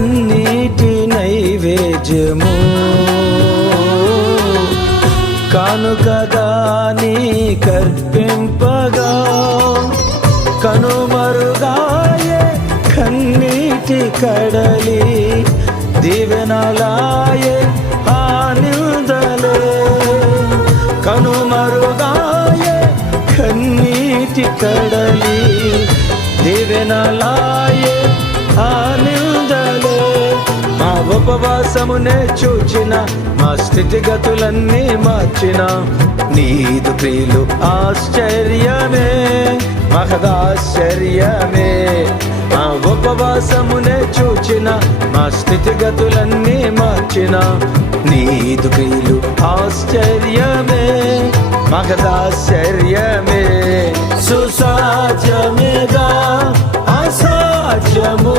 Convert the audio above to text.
కన్నీటి నైవేద్యము కానుకగా నీ కర్పింపగా కనుమరుగాయే కన్నీటి కడలి దీవెనలాయే ఆనందలే కనుమరుగాయే కన్నీటి కడలి దీవెనలాయే ఆనందలే మా ఉపవాసమునే చూచిన మా స్థితిగతులన్నీ మార్చిన నీదు క్రియలు ఆశ్చర్యమే మహదాశ్చర్యమే మా ఉపవాసమునే చూచిన మా స్థితిగతులన్నీ మార్చిన నీదు క్రియలు ఆశ్చర్యమే మహదాశ్చర్యమే సుసాధ్యమేగా అసాధ్యము